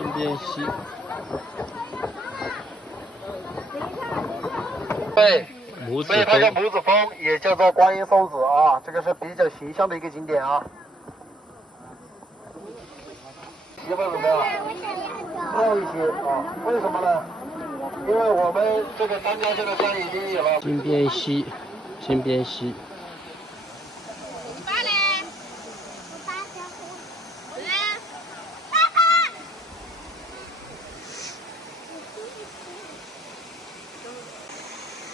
金边溪。对，木子所以它叫峰，木子峰，也叫做观音松子啊，这个是比较形象的一个景点啊。媳妇怎么样？高一些啊？为什么呢？因为我们这个张家界的山已经有了。金边溪，金边溪。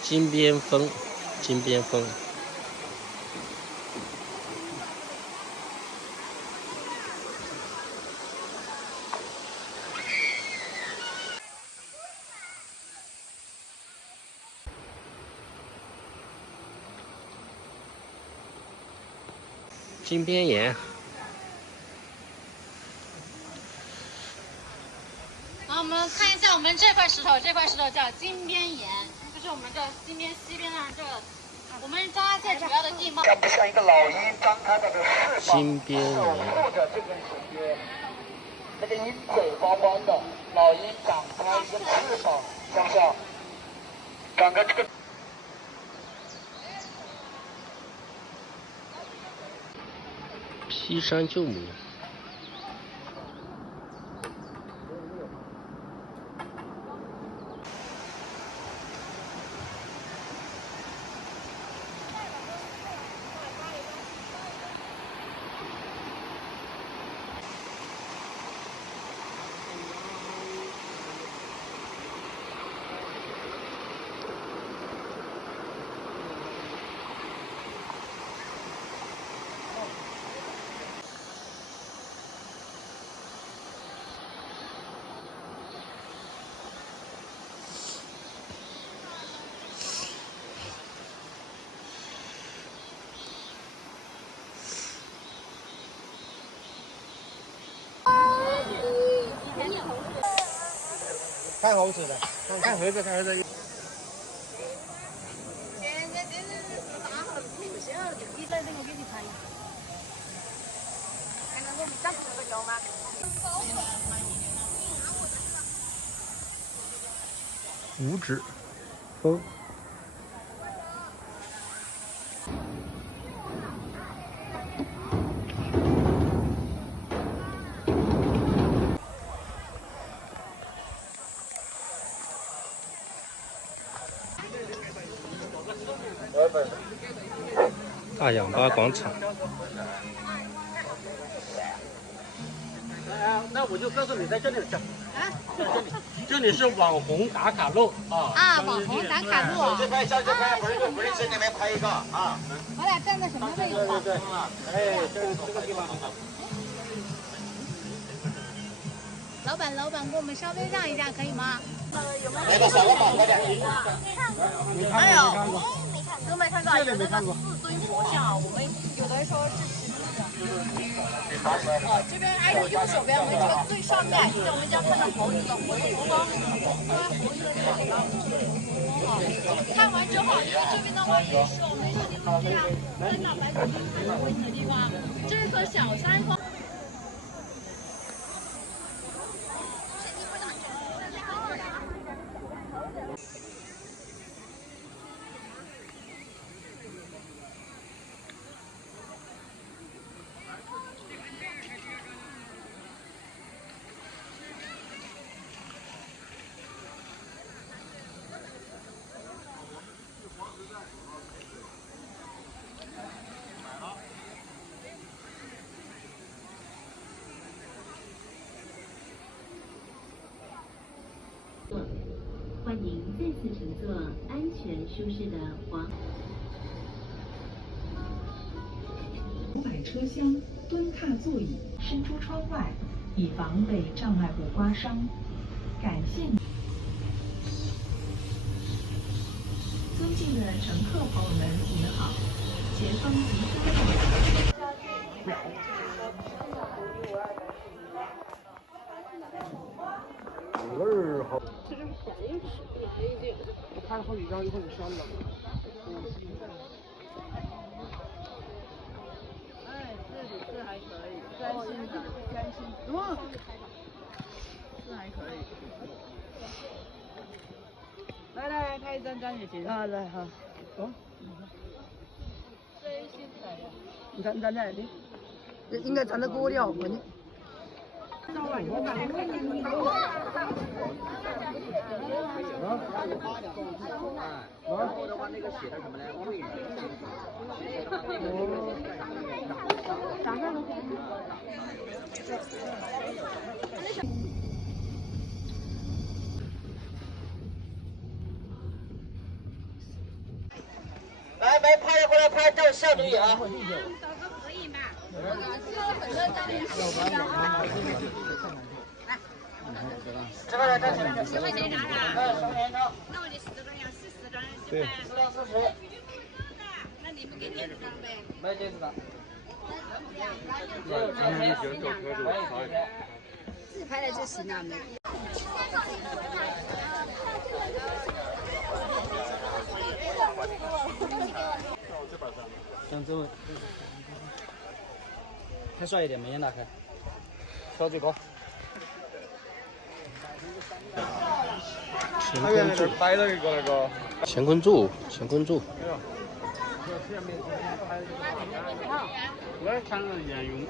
金边峰，金边峰。金边岩。好，我们看一下我们这块石头，这块石头叫金边岩，就是我们这金边西边上这个，我们张家界主要的地貌。像不像一个老鹰张开它的翅膀，金边守岩。护着这片水边？那个鹰嘴方方的，老鹰展开一个翅膀，像不像？长个这个。劈山救母。看猴子的，看盒子，看盒子。五指峰。大氧吧广场。那我就告诉你，在这里讲啊，在这里，这里是网红打卡路啊。啊，网红打卡路啊。拍照就拍，不是这里面拍一个啊。我俩站在什么位置？对对对，哎，这个地方很好。老板，给我们稍微让一下，可以吗？来个小老板，快点。没有，都没看过。这里没看过。四尊佛像，我们有的人说是这边挨着右手边，我们这个最上面，像我们家看到猴子的活佛光，猴子的这个看完之后，因为这边的话也是我们已经这样跟到白土地的位置的地方，这是个小山峰。欢迎再次乘坐安全舒适的黄500车厢蹲踏座椅伸出窗外，以防被障碍物刮伤。感谢你。尊敬的乘客朋友们，您好，前方即将到达。好。这就是反应迟来一点。我拍了好几张，一会儿你删了。哎，这里是还可以，甘心的，甘心。一张张就行。啊，来哈。哦。谁先来呀？你站在那里，应该站在锅里哦，问你。来，没拍的过来拍照消毒液啊！这个来站起来。10块钱啥的？10块钱张。那我的10张要14张。对。4张40。那你们给电子张呗？没电子张。自拍的就行了。像这么，开帅一点，眉眼打开，挑最高。乾坤柱，摆了一个那个乾坤柱，乾坤柱。我看了沿用。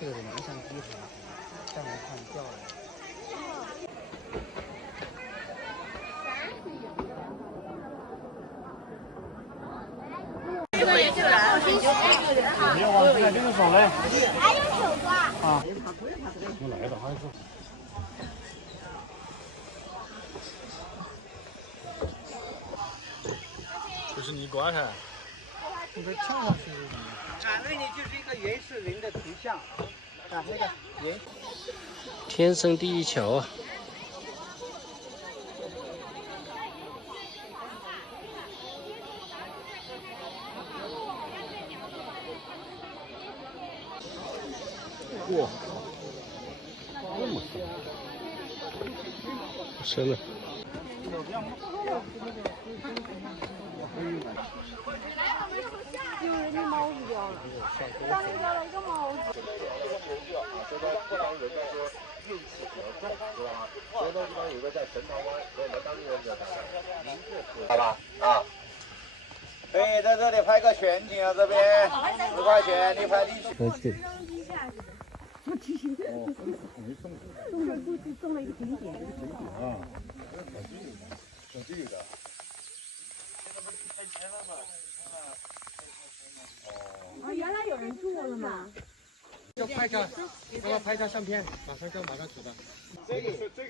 这个得拿相机拍，这样来看掉了。没有啊，现在这个少嘞。还有9个。啊。我来的还是。这是你挂噻。你这跳上去是什么？啊，那里就是一个原始人的图像，啊，那个原。天生第一桥啊！哇，这么深，深了。有人的帽子掉了，上面掉了一个帽子。好吧，啊。可以在这里拍个全景啊，这边10块钱，你拍进去。可以。送了一个景点。啊，小弟的。啊，原来有人住了吗？要拍张，帮他拍张相片，马上走的。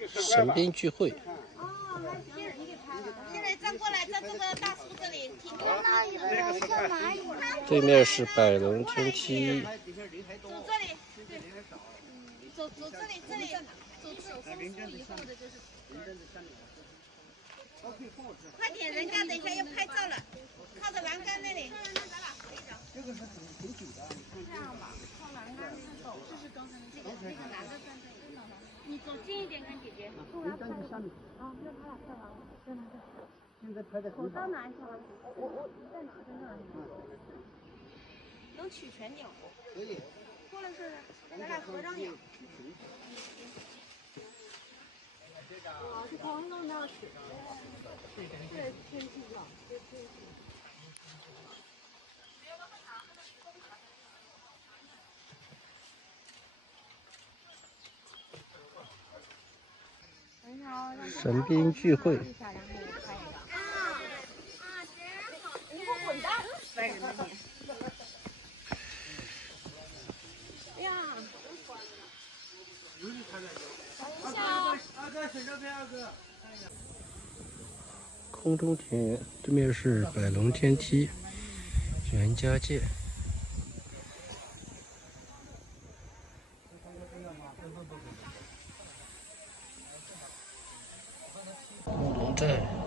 神兵聚会。哦，那行，你给拍了。现在站过来，在这个大树这里停着。那里人在哪里？对面是百龙天梯。走这里，对，走这里，这里，走松树以后的就是。快点，人家等一下要拍照了，靠着栏杆那里。这个是挺久的，这样吧，靠栏杆那个走，这是刚才那个男的站在这，你走近一点看姐姐。后来拍的啊，那他俩拍完了，在哪个？现在拍的口罩拿一下吧，我在哪在那里？能取全景？可以。过来试试，咱俩合张影。哇，这光都那取。对，天气冷，对。神兵聚会。你给我滚蛋！烦人的你。哎呀！空中田园，对面是百龙天梯，袁家界。乌龙寨。